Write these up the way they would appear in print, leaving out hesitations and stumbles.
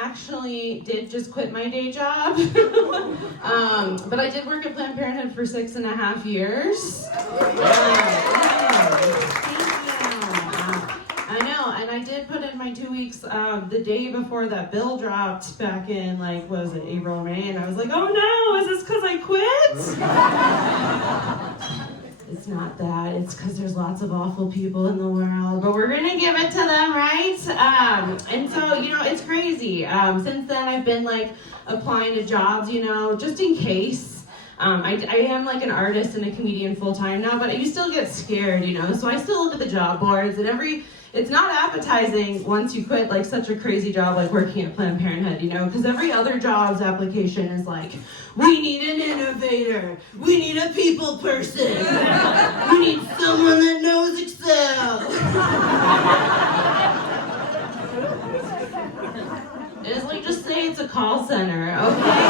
actually did just quit my day job. But I did work at Planned Parenthood for 6.5 years. I know, and I did put in my 2 weeks the day before that bill dropped back in, like, was it April or May? And I was like, oh no, is this because I quit? It's not that, it's because there's lots of awful people in the world, but we're gonna give it to them, right? And so, you know, it's crazy. Since then, I've been, like, applying to jobs, you know, just in case. I am like an artist and a comedian full-time now, but you still get scared, you know, so I still look at the job boards, and it's not appetizing once you quit like such a crazy job like working at Planned Parenthood, you know, because every other job's application is like, we need an innovator, we need a people person, we need someone that knows Excel. It's like, just say it's a call center, okay?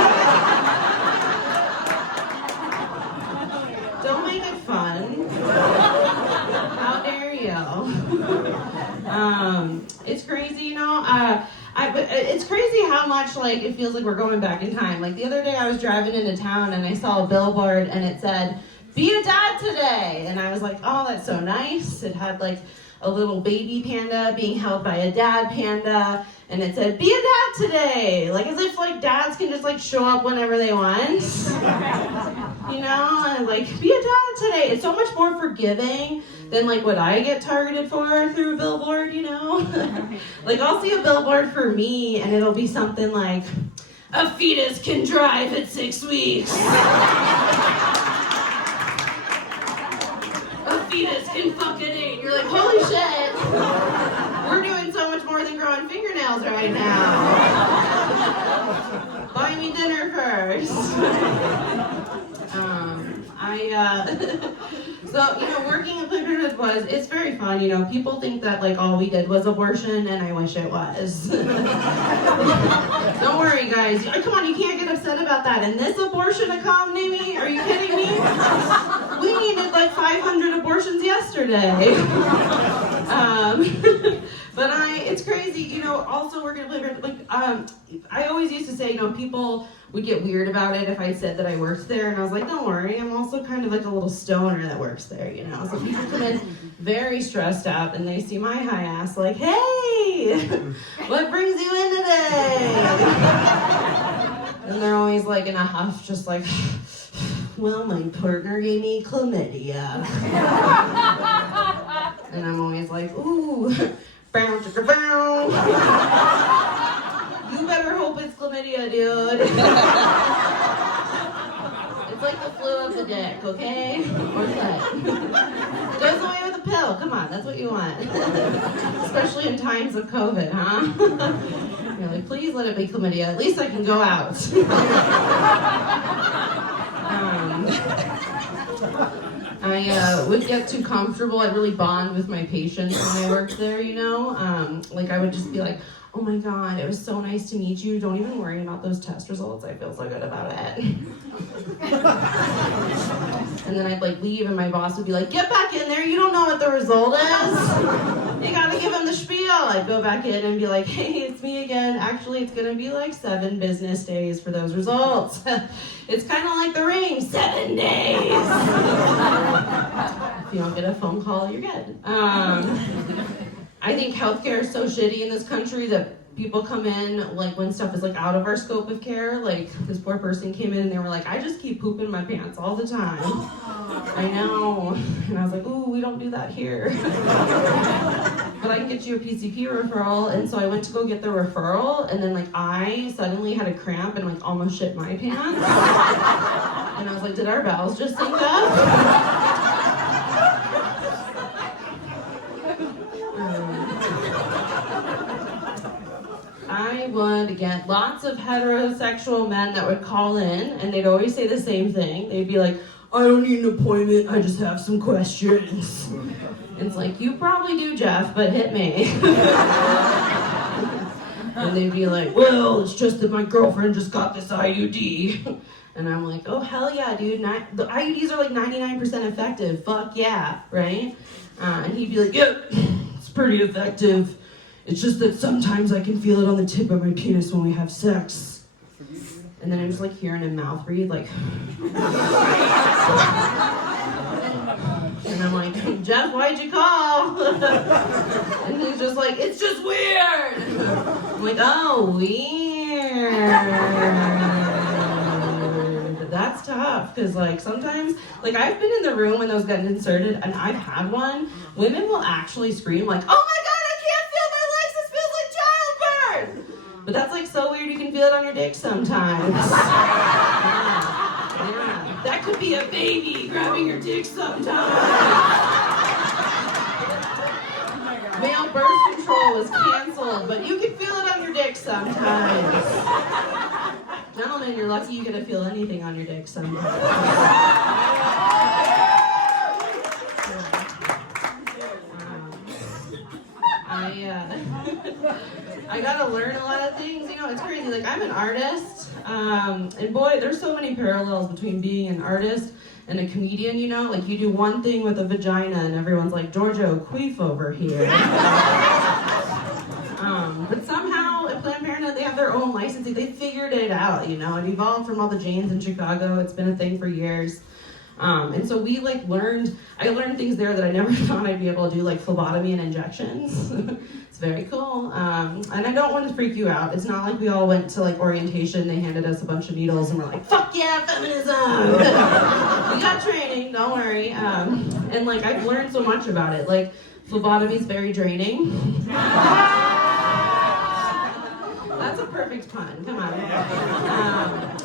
Don't make it fun. How dare you? It's crazy, you know. It's crazy how much like it feels like we're going back in time. Like the other day, I was driving into town and I saw a billboard and it said, "Be a dad today," and I was like, "Oh, that's so nice." It had like a little baby panda being held by a dad panda, and it said, "Be a dad today," like as if like dads can just like show up whenever they want. You know, and like, be a dad today. It's so much more forgiving than like what I get targeted for through a billboard, you know? Like I'll see a billboard for me and it'll be something like, "A fetus can drive at 6 weeks. A fetus can fuck at 8. You're like, holy shit. We're doing so much more than growing fingernails right now. Buy me dinner first. So, you know, working at Planned Parenthood it's very fun, you know, people think that, like, all we did was abortion, and I wish it was. Don't worry, guys, come on, you can't get upset about that. In this abortion economy, are you kidding me? We needed, like, 500 abortions yesterday. But it's crazy, you know, also working at Planned Parenthood, like, I always used to say, you know, people would get weird about it if I said that I worked there, and I was like, don't worry, I'm also kind of like a little stoner that works there, you know, so people come in very stressed out, and they see my high ass like, hey, what brings you in today? And they're always like in a huff, just like, well, my partner gave me chlamydia. And I'm always like, ooh, bow, chicka, bow. You better hope it's chlamydia, dude. It's like the flu of the dick, okay? Or what? Goes away with a pill. Come on, that's what you want. Especially in times of COVID, huh? You're like, please let it be chlamydia. At least I can go out. I would get too comfortable. I'd really bond with my patients when I worked there, you know? Like, I would just be like, oh my God, it was so nice to meet you. Don't even worry about those test results. I feel so good about it. And then I'd like leave and my boss would be like, get back in there. You don't know what the result is. You gotta give him the spiel. I'd go back in and be like, hey, it's me again. Actually, it's gonna be like 7 business days for those results. It's kind of like the ring, 7 days. If you don't get a phone call, you're good. I think healthcare is so shitty in this country that people come in, like, when stuff is, like, out of our scope of care. Like, this poor person came in and they were like, I just keep pooping my pants all the time. I know. And I was like, ooh, we don't do that here. But I can get you a PCP referral. And so I went to go get the referral, and then, like, I suddenly had a cramp and, like, almost shit my pants. And I was like, did our bowels just sync up? I would get lots of heterosexual men that would call in, and they'd always say the same thing. They'd be like, I don't need an appointment, I just have some questions. And it's like, you probably do, Jeff, but hit me. And they'd be like, well, it's just that my girlfriend just got this IUD. And I'm like, oh, hell yeah, dude. The IUDs are like 99% effective. Fuck yeah, right? And he'd be like, yep, it's pretty effective. it's just that sometimes I can feel it on the tip of my penis when we have sex. And then I'm just like hearing him mouth breathe, like. And I'm like, Jeff, why'd you call? And he's just like, it's just weird. I'm like, oh, weird. That's tough, because like sometimes, like I've been in the room when those get inserted and I've had one. Women will actually scream like, oh my God, I can't feel my legs, this feels like childbirth. But that's like so weird, you can feel it on your dick sometimes. Yeah. That could be a baby grabbing your dick sometimes. Male birth control is canceled, but you can feel it on your dick sometimes. Gentlemen, you're lucky you get to feel anything on your dick sometimes. I gotta learn a lot of things, you know, it's crazy, like I'm an artist, and boy, there's so many parallels between being an artist and a comedian, you know, like you do one thing with a vagina and everyone's like, Giorgio Queef over here. But somehow at Planned Parenthood, they have their own licensing, they figured it out, you know, it evolved from all the Janes in Chicago, it's been a thing for years. And so we like I learned things there that I never thought I'd be able to do, like phlebotomy and injections. It's very cool. And I don't want to freak you out. It's not like we all went to like orientation, they handed us a bunch of needles and we're like, fuck yeah, feminism! We got training, don't worry. And like I've learned so much about it. Like phlebotomy is very draining. That's a perfect pun, come on.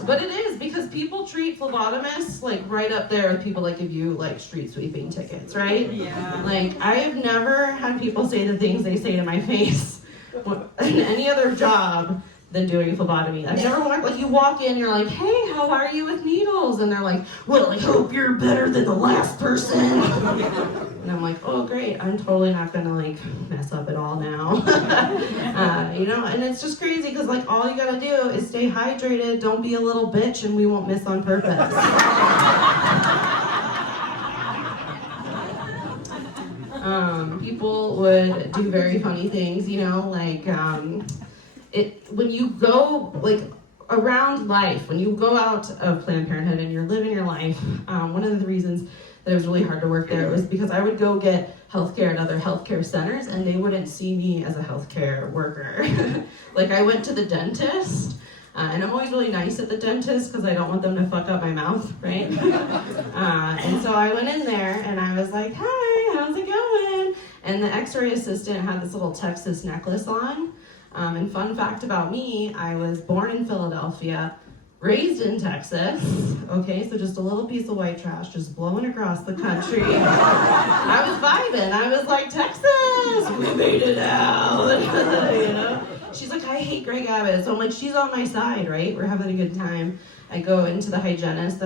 But it is, because people treat phlebotomists like right up there with people that give you like street sweeping tickets, right? Yeah. Like I have never had people say the things they say to my face in any other job than doing phlebotomy. I've never walked, like you walk in, you're like, hey, how are you with needles? And they're like, well, I hope you're better than the last person. And I'm like, oh great, I'm totally not gonna like mess up at all now. You know, and it's just crazy because like all you gotta do is stay hydrated, don't be a little bitch, and we won't miss on purpose. People would do very funny things, you know, like when you go like around life, when you go out of Planned Parenthood and you're living your life, one of the reasons that it was really hard to work there was because I would go get healthcare at other healthcare centers and they wouldn't see me as a healthcare worker. Like I went to the dentist, and I'm always really nice at the dentist because I don't want them to fuck up my mouth, right? And so I went in there and I was like, hi, how's it going? And the x-ray assistant had this little Texas necklace on. And fun fact about me, I was born in Philadelphia, raised in Texas, okay, so just a little piece of white trash just blowing across the country. I was vibing, I was like, Texas, we made it out, you know? She's like, I hate Greg Abbott, so I'm like, she's on my side, right? We're having a good time. I go into the hygienist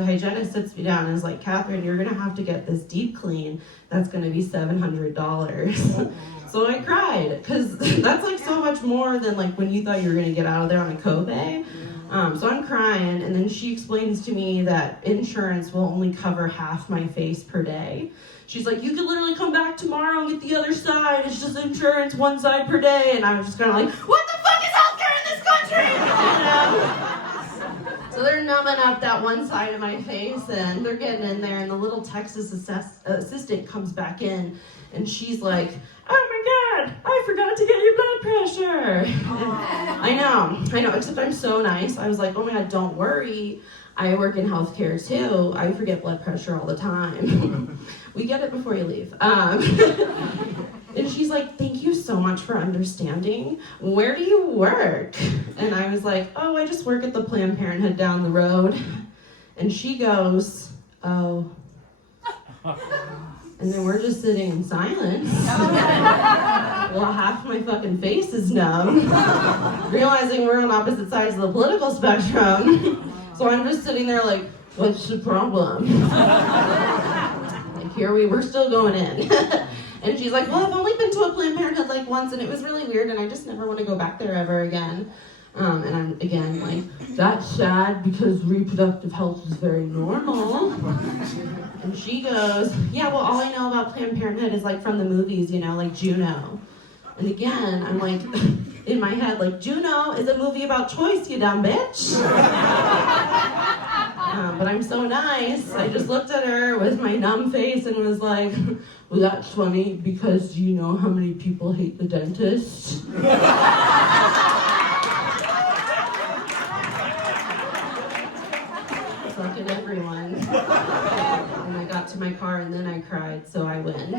sits me down and is like, Catherine, you're gonna have to get this deep clean, that's gonna be $700. So I cried, because that's like so much more than like when you thought you were gonna get out of there on a copay. So I'm crying, and then she explains to me that insurance will only cover half my face per day. She's like, you can literally come back tomorrow and get the other side, it's just insurance one side per day. And I was just kind of like, what the fuck is healthcare in this country? You know? So they're numbing up that one side of my face, and they're getting in there, and the little Texas assistant comes back in, and she's like, oh my God, I forgot to get your blood pressure. I know, except I'm so nice. I was like, oh my God, don't worry. I work in healthcare too. I forget blood pressure all the time. We get it before you leave. And she's like, thank you so much for understanding. Where do you work? And I was like, oh, I just work at the Planned Parenthood down the road. And she goes, oh. And then we're just sitting in silence. Well, half my fucking face is numb. Realizing we're on opposite sides of the political spectrum. So I'm just sitting there like, what's the problem? Like here we're still going in. And she's like, well, I've only been to a Planned Parenthood like once and it was really weird and I just never want to go back there ever again. And I'm again like, that's sad because reproductive health is very normal. And she goes, yeah, well, all I know about Planned Parenthood is like from the movies, you know, like Juno. And again, I'm like, in my head, like, Juno is a movie about choice, you dumb bitch. But I'm so nice. I just looked at her with my numb face and was like, well, that's funny because do you know how many people hate the dentist? Fucking everyone. And I got to my car and then I cried, so I win.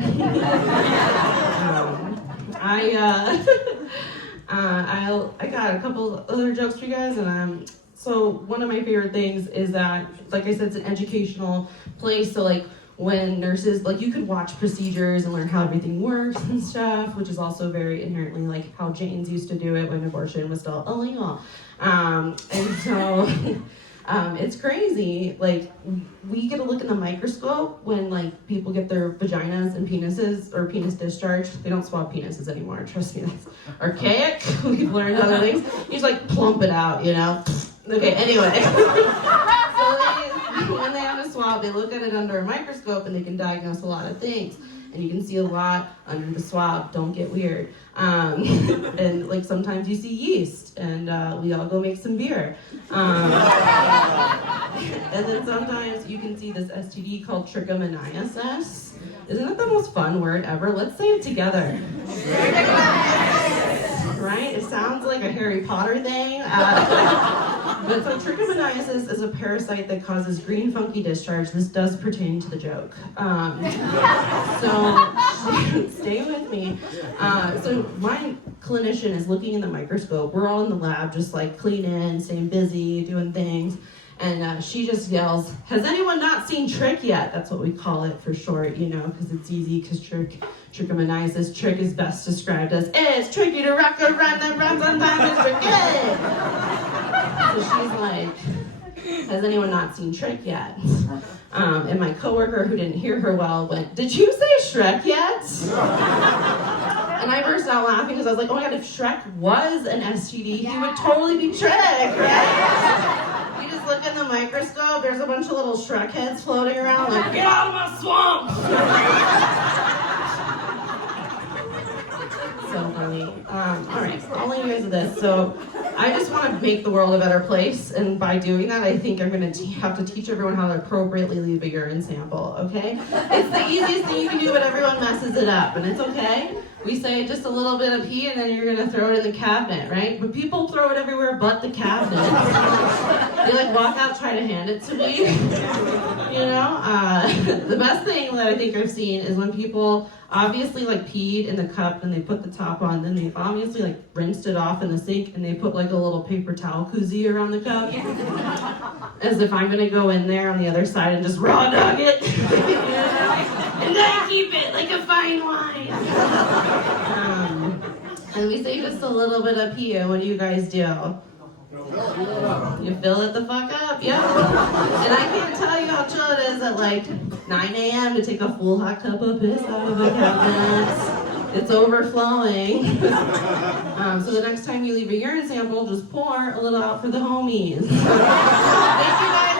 I got a couple other jokes for you guys, and so one of my favorite things is that, like I said, it's an educational place. So like when nurses, like you could watch procedures and learn how everything works and stuff, which is also very inherently like how Janes used to do it when abortion was still illegal. And so it's crazy. Like we get a look in the microscope when like people get their vaginas and penises or penis discharge. They don't swab penises anymore. Trust me, that's archaic. We've learned other things. You just like plump it out, you know. Okay, anyway. So when they have a swab, they look at it under a microscope and they can diagnose a lot of things. And you can see a lot under the swab. Don't get weird. And like sometimes you see yeast, and we all go make some beer. And then sometimes you can see this STD called trichomoniasis. Isn't that the most fun word ever? Let's say it together. Right? It sounds like a Harry Potter thing. But so trichomoniasis is a parasite that causes green funky discharge. This does pertain to the joke. So stay with me. So my clinician is looking in the microscope. We're all in the lab just like cleaning, staying busy, doing things. And she just yells, has anyone not seen Trick yet? That's what we call it for short, you know, because it's easy, because trichomoniasis, Trick is best described as, it's tricky to rock around and run sometimes it's tricky. So she's like, has anyone not seen Trick yet? And my coworker who didn't hear her well went, did you say Shrek yet? And I burst out laughing because I was like, oh my god, if Shrek was an STD, he would totally be Trick, right? You just look in the microscope, there's a bunch of little Shrek heads floating around like, get out of my swamp! So funny. Alright, I'll leave you guys with this. So I just want to make the world a better place, and by doing that, I think I'm going to have to teach everyone how to appropriately leave a urine sample, okay? It's the easiest thing you can do, but everyone messes it up, and it's okay. We say just a little bit of pee, and then you're going to throw it in the cabinet, right? But people throw it everywhere but the cabinet. They like walk out, try to hand it to me. You know? The best thing that I think I've seen is when people obviously like peed in the cup and they put the top on, then they obviously like rinsed it off in the sink and they put like a little paper towel koozie around the cup. As if I'm gonna go in there on the other side and just raw dog it. And then keep it like a fine wine. And we say just a little bit of pee, and what do you guys do? You fill it the fuck up, yeah. And I can't tell you how chill it is at like 9 a.m. to take a full hot cup of piss out of a cabinet. It's overflowing. So the next time you leave a urine sample, just pour a little out for the homies. Thank you guys.